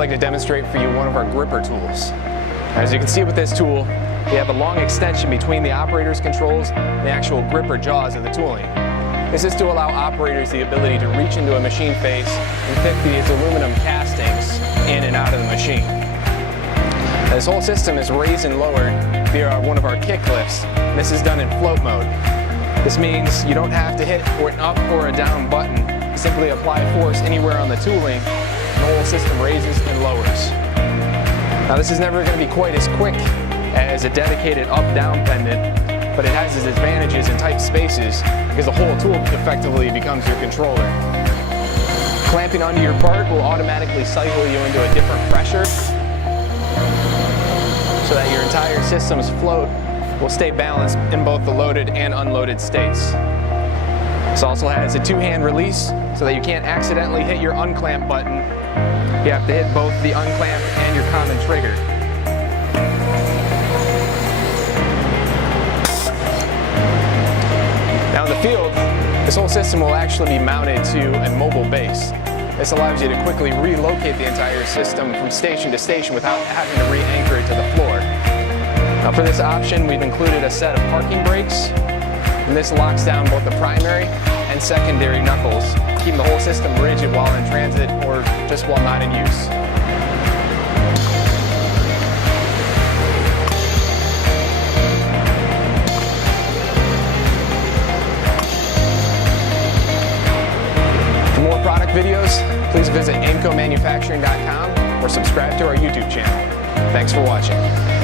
like to demonstrate for you one of our gripper tools. As you can see with this tool, we have a long extension between the operator's controls and the actual gripper jaws of the tooling. This is to allow operators the ability to reach into a machine face and pick these aluminum castings in and out of the machine. This whole system is raised and lowered via one of our KickLIFTs, and this is done in float mode. This means you don't have to hit an up or a down button. You simply apply force anywhere on the tooling, and the whole system raises and lowers. Now this is never going to be quite as quick as a dedicated up-down pendant, but it has its advantages in tight spaces because the whole tool effectively becomes your controller. Clamping onto your part will automatically cycle you into a different pressure so that your entire system's float will stay balanced in both the loaded and unloaded states. This also has a two-hand release so that you can't accidentally hit your unclamp button. You have to hit both the unclamp and your common trigger. Now in the field, this whole system will actually be mounted to a mobile base. This allows you to quickly relocate the entire system from station to station without having to re-anchor it to the floor. Now for this option, we've included a set of parking brakes, and this locks down both the primary and secondary knuckles, keeping the whole system rigid while in transit or just while not in use. For more product videos, please visit aimcomanufacturing.com or subscribe to our YouTube channel. Thanks for watching.